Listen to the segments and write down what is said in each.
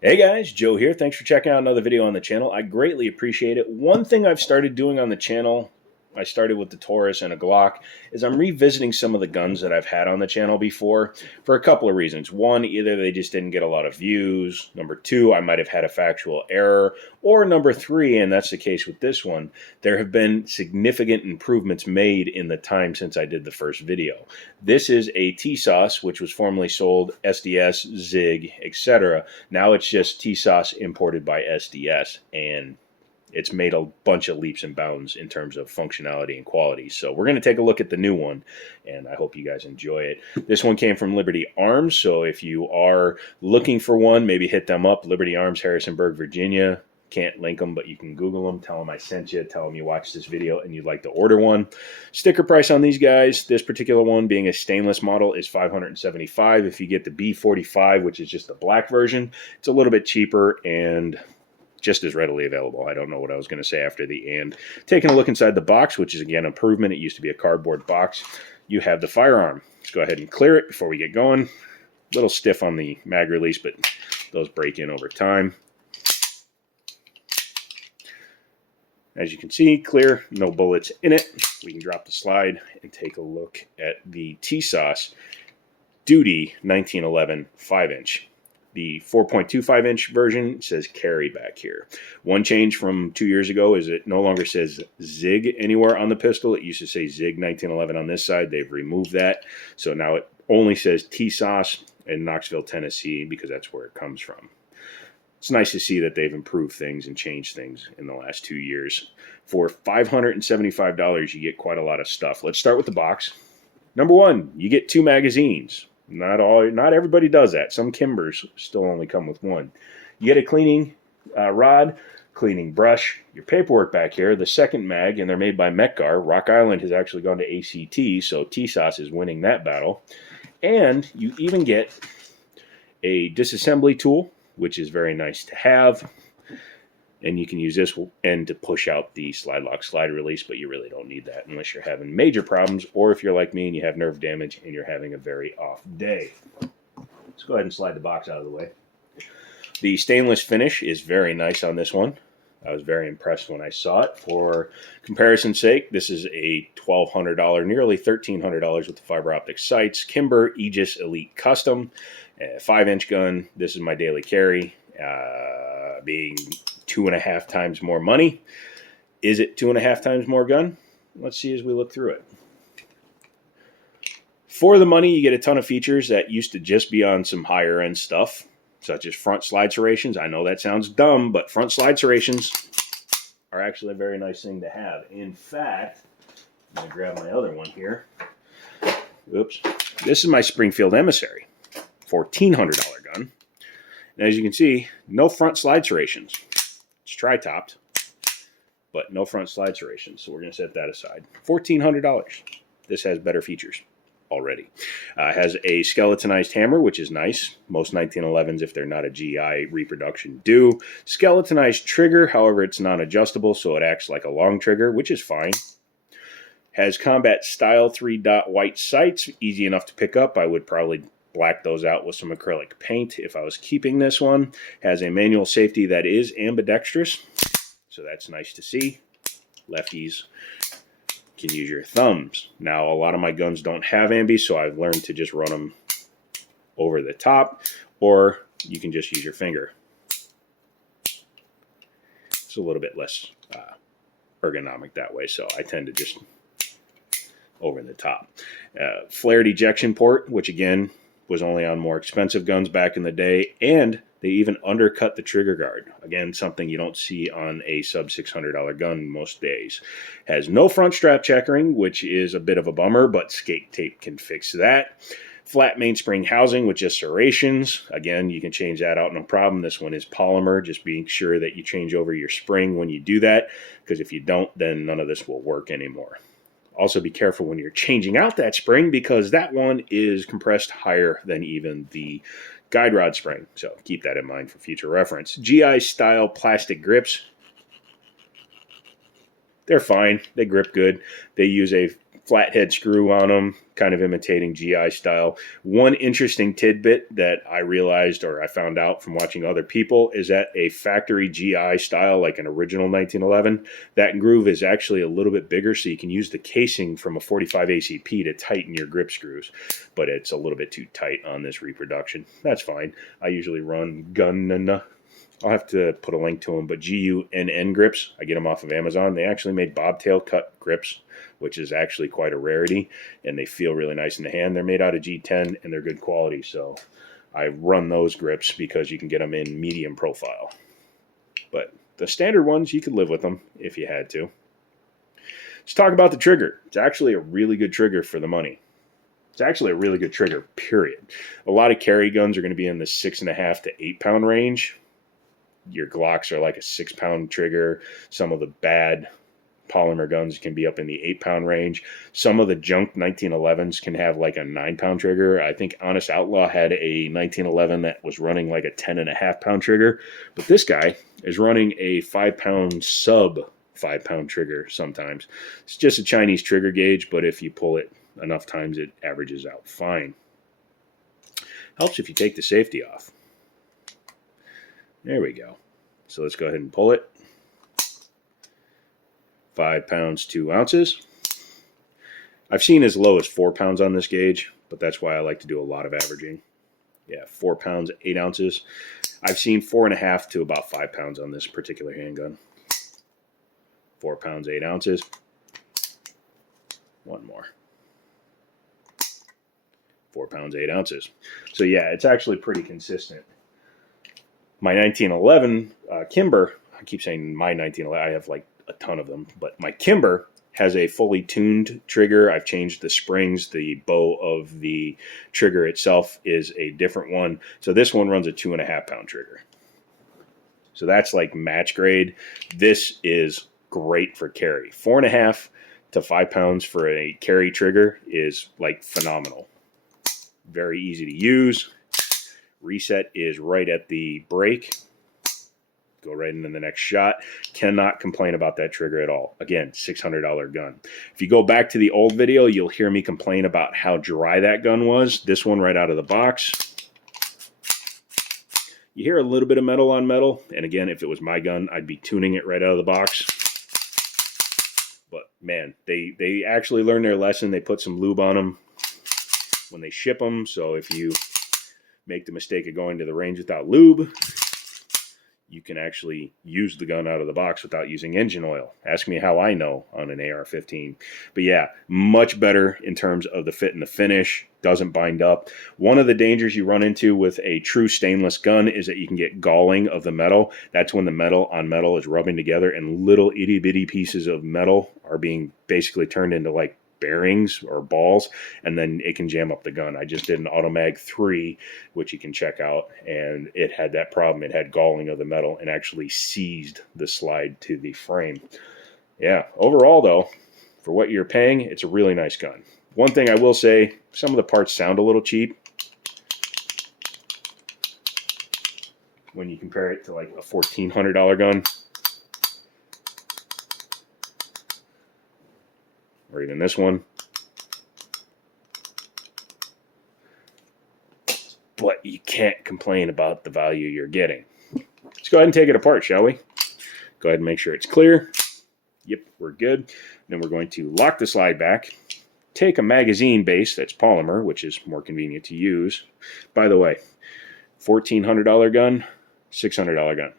Hey guys, Joe here. Thanks for checking out another video on the channel. I greatly appreciate it. One thing I've started doing on the channel, I started with the Taurus and a Glock, is I'm revisiting some of the guns that I've had on the channel before for a couple of reasons. One, either they just didn't get a lot of views. Number two, I might have had a factual error. Or number three, and that's the case with this one, there have been significant improvements made in the time since I did the first video. This is a Tisas, which was formerly sold SDS, Zig, etc. Now it's just Tisas imported by SDS, and it's made a bunch of leaps and bounds in terms of functionality and quality. So we're going to take a look at the new one, and I hope you guys enjoy it. This one came from Liberty Arms, so if you are looking for one, maybe hit them up. Liberty Arms, Harrisonburg, Virginia. Can't link them, but you can Google them. Tell them I sent you. Tell them you watched this video and you'd like to order one. Sticker price on these guys, this particular one being a stainless model, is $575. If you get the B45, which is just the black version, it's a little bit cheaper and just as readily available. I don't know what I was going to say after the and. Taking a look inside the box, which is again improvement. It used to be a cardboard box. You have the firearm. Let's go ahead and clear it before we get going. A little stiff on the mag release, but those break in over time. As you can see, clear, no bullets in it. We can drop the slide and take a look at the Tisas Duty 1911 5-inch. The 4.25-inch version says carry back here. One change from 2 years ago is it no longer says Zig anywhere on the pistol. It used to say Zig 1911 on this side. They've removed that. So now it only says Tisas in Knoxville, Tennessee, because that's where it comes from. It's nice to see that they've improved things and changed things in the last 2 years. For $575, you get quite a lot of stuff. Let's start with the box. Number one, you get 2 magazines. Not everybody does that. Some Kimbers still only come with one. You get a cleaning rod, cleaning brush, your paperwork back here, the second mag, and they're made by Metgar. Rock Island has actually gone to ACT, so Tisas is winning that battle. And you even get a disassembly tool, which is very nice to have. And you can use this end to push out the slide lock slide release, but you really don't need that unless you're having major problems, or if you're like me and you have nerve damage and you're having a very off day. Let's go ahead and slide the box out of the way. The stainless finish is very nice on this one. I was very impressed when I saw it. For comparison's sake, this is a $1,200, nearly $1,300 with the fiber optic sights. Kimber Aegis Elite Custom, 5-inch gun. This is my daily carry, being 2.5 times more money. Is it 2.5 times more gun? Let's see as we look through it. For the money, you get a ton of features that used to just be on some higher end stuff, such as front slide serrations. I know that sounds dumb, but front slide serrations are actually a very nice thing to have. In fact, I'm going to grab my other one here. Oops. This is my Springfield Emissary, $1,400 gun. And as you can see, no front slide serrations. It's tri-topped, but no front slide serrations. So we're going to set that aside. $1,400. This has better features already. Has a skeletonized hammer, which is nice. Most 1911s, if they're not a GI reproduction, do. Skeletonized trigger, however, it's non-adjustable, so it acts like a long trigger, which is fine. Has combat style 3-dot white sights, easy enough to pick up. I would probably black those out with some acrylic paint if I was keeping this one. Has a manual safety that is ambidextrous, so that's nice to see. Lefties can use your thumbs. Now, a lot of my guns don't have ambi, so I've learned to just run them over the top, or you can just use your finger. It's a little bit less ergonomic that way, so I tend to just over the top. Flared ejection port, which again was only on more expensive guns back in the day, and they even undercut the trigger guard. Again, something you don't see on a sub $600 gun most days. Has no front strap checkering, which is a bit of a bummer, but skate tape can fix that. Flat mainspring housing with just serrations. Again, you can change that out, no problem. This one is polymer. Just being sure that you change over your spring when you do that, because if you don't, then none of this will work anymore. Also be careful when you're changing out that spring, because that one is compressed higher than even the guide rod spring. So keep that in mind for future reference. GI style plastic grips. They're fine. They grip good. They use a flathead screw on them, kind of imitating GI style. One interesting tidbit that I realized, or I found out from watching other people, is that a factory GI style, like an original 1911, that groove is actually a little bit bigger, so you can use the casing from a 45 ACP to tighten your grip screws, but it's a little bit too tight on this reproduction. That's fine. I usually run Gunn. I'll have to put a link to them, but GUNN grips, I get them off of Amazon. They actually made bobtail cut grips, which is actually quite a rarity, and they feel really nice in the hand. They're made out of G10, and they're good quality, so I run those grips because you can get them in medium profile. But the standard ones, you could live with them if you had to. Let's talk about the trigger. It's actually a really good trigger for the money. It's actually a really good trigger, period. A lot of carry guns are going to be in the 6.5 to 8 pound range. Your Glocks are like a 6 pound trigger. Some of the bad polymer guns can be up in the 8 pound range. Some of the junk 1911s can have like a 9 pound trigger. I think Honest Outlaw had a 1911 that was running like a 10.5 pound trigger. But this guy is running a 5 pound sub 5 pound trigger sometimes. It's just a Chinese trigger gauge, but if you pull it enough times, it averages out fine. Helps if you take the safety off. There we go. So let's go ahead and pull it. 5 pounds, 2 ounces. I've seen as low as 4 pounds on this gauge, but that's why I like to do a lot of averaging. Yeah, 4 pounds, 8 ounces. I've seen 4.5 to about 5 pounds on this particular handgun. 4 pounds, 8 ounces. One more. 4 pounds, 8 ounces. So yeah, it's actually pretty consistent. My 1911 Kimber, I keep saying my 1911, I have like a ton of them, but my Kimber has a fully tuned trigger. I've changed the springs. The bow of the trigger itself is a different one. So this one runs a 2.5 pound trigger. So that's like match grade. This is great for carry. 4.5 to 5 pounds for a carry trigger is like phenomenal. Very easy to use. Reset is right at the break. Go right into the next shot. Cannot complain about that trigger at all. Again, $600 gun. If you go back to the old video, you'll hear me complain about how dry that gun was. This one right out of the box. You hear a little bit of metal on metal. And again, if it was my gun, I'd be tuning it right out of the box. But man, they actually learned their lesson. They put some lube on them when they ship them. So if you make the mistake of going to the range without lube, you can actually use the gun out of the box without using engine oil. Ask me how I know on an AR-15. But yeah, much better in terms of the fit and the finish. Doesn't bind up. One of the dangers you run into with a true stainless gun is that you can get galling of the metal. That's when the metal on metal is rubbing together and little itty bitty pieces of metal are being basically turned into like bearings or balls, and then it can jam up the gun. I just did an Automag 3, which you can check out, and it had that problem. It had galling of the metal and actually seized the slide to the frame. Yeah, overall though, for what you're paying, it's a really nice gun. One thing I will say, some of the parts sound a little cheap when you compare it to like a $1,400 gun. Or even this one. But you can't complain about the value you're getting. Let's go ahead and take it apart, shall we? Go ahead and make sure it's clear. Yep, we're good. Then we're going to lock the slide back. Take a magazine base that's polymer, which is more convenient to use. By the way, $1,400 gun, $600 gun.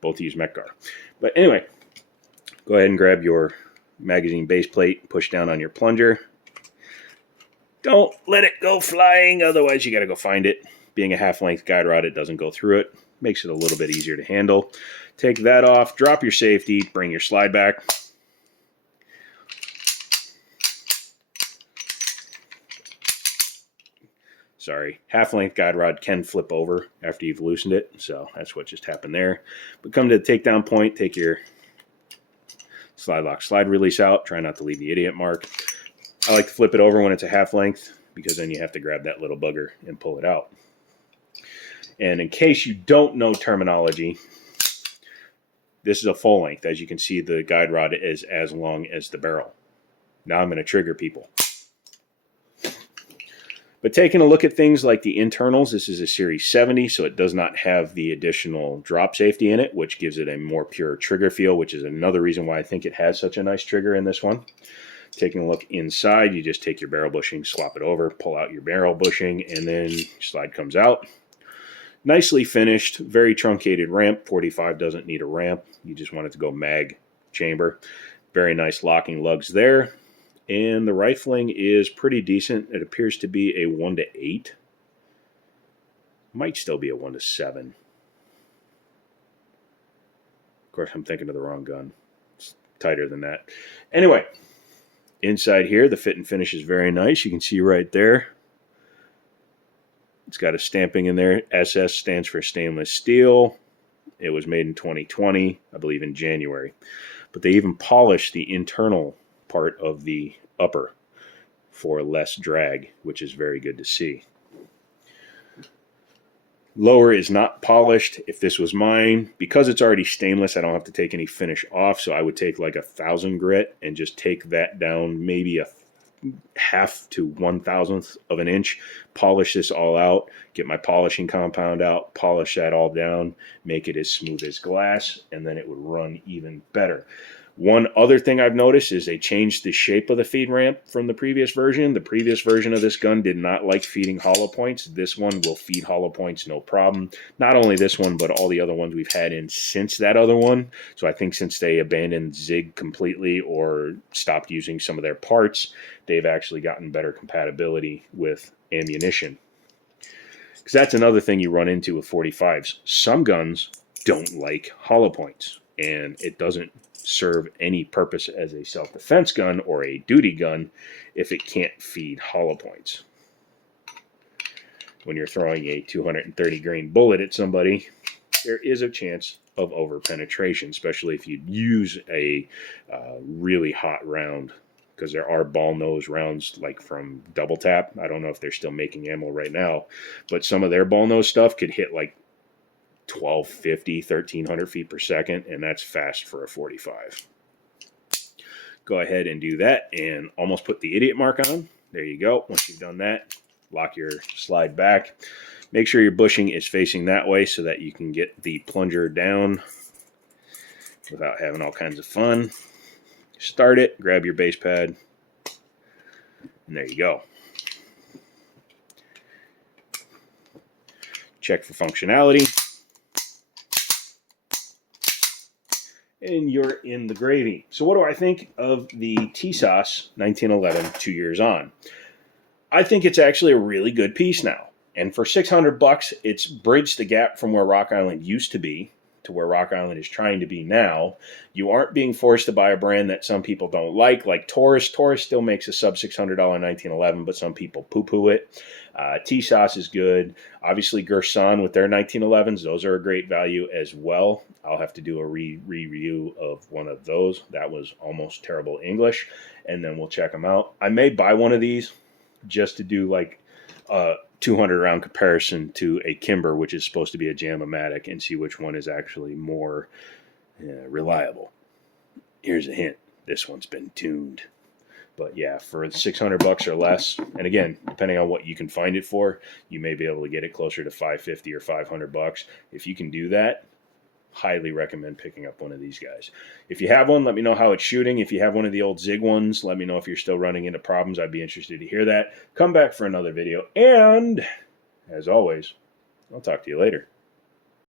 Both use Mechgar. But anyway, go ahead and grab your magazine base plate, push down on your plunger. Don't let it go flying, otherwise you got to go find it. Being a half-length guide rod, it doesn't go through it. Makes it a little bit easier to handle. Take that off, drop your safety, bring your slide back. Sorry, half-length guide rod can flip over after you've loosened it, so that's what just happened there. But come to the takedown point, take your slide lock, slide release out. Try not to leave the idiot mark. I like to flip it over when it's a half length because then you have to grab that little bugger and pull it out. And in case you don't know terminology, this is a full length. As you can see, the guide rod is as long as the barrel. Now I'm going to trigger people. But taking a look at things like the internals, this is a Series 70, so it does not have the additional drop safety in it, which gives it a more pure trigger feel, which is another reason why I think it has such a nice trigger in this one. Taking a look inside, you just take your barrel bushing, swap it over, pull out your barrel bushing, and then your slide comes out. Nicely finished, very truncated ramp. 45 doesn't need a ramp. You just want it to go mag chamber. Very nice locking lugs there. And the rifling is pretty decent. It appears to be a 1:8. Might still be a 1:7. Of course, I'm thinking of the wrong gun. It's tighter than that. Anyway, inside here, the fit and finish is very nice. You can see right there. It's got a stamping in there. SS stands for stainless steel. It was made in 2020, I believe in January. But they even polished the internal part of the upper for less drag, which is very good to see. Lower is not polished. If this was mine, because it's already stainless, I don't have to take any finish off, so I would take like a 1000 grit and just take that down maybe a 1/2 to 1/1000th of an inch, polish this all out, get my polishing compound out, polish that all down, make it as smooth as glass, and then it would run even better. One other thing I've noticed is they changed the shape of the feed ramp from the previous version. The previous version of this gun did not like feeding hollow points. This one will feed hollow points no problem. Not only this one, but all the other ones we've had in since that other one. So I think since they abandoned Zig completely or stopped using some of their parts, they've actually gotten better compatibility with ammunition. Because that's another thing you run into with 45s. Some guns don't like hollow points, and it doesn't serve any purpose as a self-defense gun or a duty gun if it can't feed hollow points. When you're throwing a 230 grain bullet at somebody, there is a chance of over-penetration, especially if you use a really hot round, because there are ball nose rounds like from Double Tap. I don't know if they're still making ammo right now, but some of their ball nose stuff could hit like 1250, 1300 feet per second, and that's fast for a 45. Go ahead and do that and almost put the idiot mark on. There you go. Once you've done that, lock your slide back. Make sure your bushing is facing that way so that you can get the plunger down without having all kinds of fun. Start it, grab your base pad, and there you go. Check for functionality. And you're in the gravy. So what do I think of the Tisas 1911 2 years on? I think it's actually a really good piece now. And for $600, it's bridged the gap from where Rock Island used to be to where Rock Island is trying to be now. You aren't being forced to buy a brand that some people don't like Taurus. Taurus still makes a sub $600 1911, but some people poo-poo it. Tisas is good. Obviously, Gerson with their 1911s, those are a great value as well. I'll have to do a review of one of those. That was almost terrible English, and then we'll check them out. I may buy one of these just to do like a 200 round comparison to a Kimber, which is supposed to be a Jam-O-Matic, and see which one is actually more reliable. Here's a hint. This one's been tuned. But yeah, for $600 or less, and again, depending on what you can find it for, you may be able to get it closer to $550 or $500. If you can do that, highly recommend picking up one of these guys. If you have one, let me know how it's shooting. If you have one of the old Zig ones, let me know if you're still running into problems. I'd be interested to hear that. Come back for another video, and as always, I'll talk to you later.